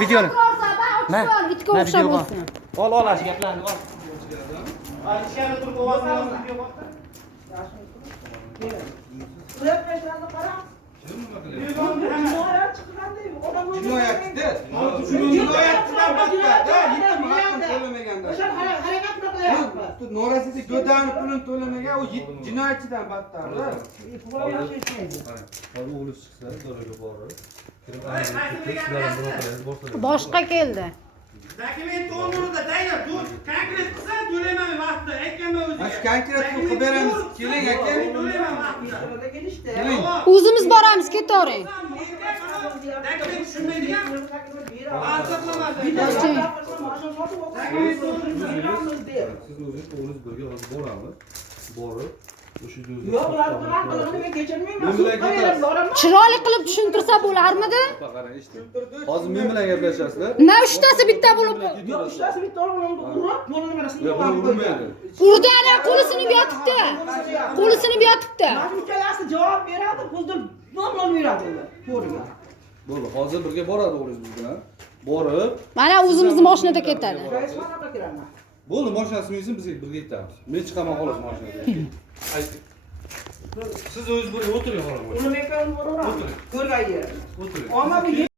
Videoni. itga o'xshab bo'lsin. Ol ash gaplarni ol. Ichkari turib ovozni video boqdi. Jinoyatchida. Jinoyatchidan battar-da, yetim haqqini to'lamaganda. O'sha harakat qilyapti. Norasida go'dani pulini to'lamagan, u jinoyatchidan battar-da. Hozir o'g'li chiqsa, daraga borib, Boshqa keldi. Dokument to'ldirdi, tayyor. Konkret qilsa to'layman vaqtida. Aytganman o'zi. Shu konkret qilib beramiz. Keling aka. To'layman vaqtida. Keling. O'zimiz boramiz, ketavering. Dokument tushunmaydigan. siz o'zingiz o'g'lingiz birga hozir boramiz. Borib, o'sha Yo'q, ular bunaqa qilishni men kechirmayman. Sudga berib boraman. Chiroyli qilib tushuntirsa bo'larmidi? qarang, eshitdim. Hozir men bilan gaplashasizlar. Na uchtasi bitta bo'lib. Yo'q, uchtasi bitta o'g'limni urib, qo'lini berasini Yo'q, yopib qo'ygan. urmaydi. Urdani qo'li sinib yotibdi. Qo'li sinib yotibdi. Mahkamasi javob beradi, pulni nomlab beradi ular. To'g'riga. Bo'ldi, hozir birga boradi o'g'lingiz biz bilan. Borib, Mana o'zimizni mashinada ketadi. Rais manaqa kiraman. bo'ldi, mashinasi minsin, biz birga ketamiz. Men chiqaman xolos mashinaga. Ayting. Siz o'zingiz birga o'tiring xolos. Uni men ko'raman. Ko'rgay yer. O'tiring. Ammo bu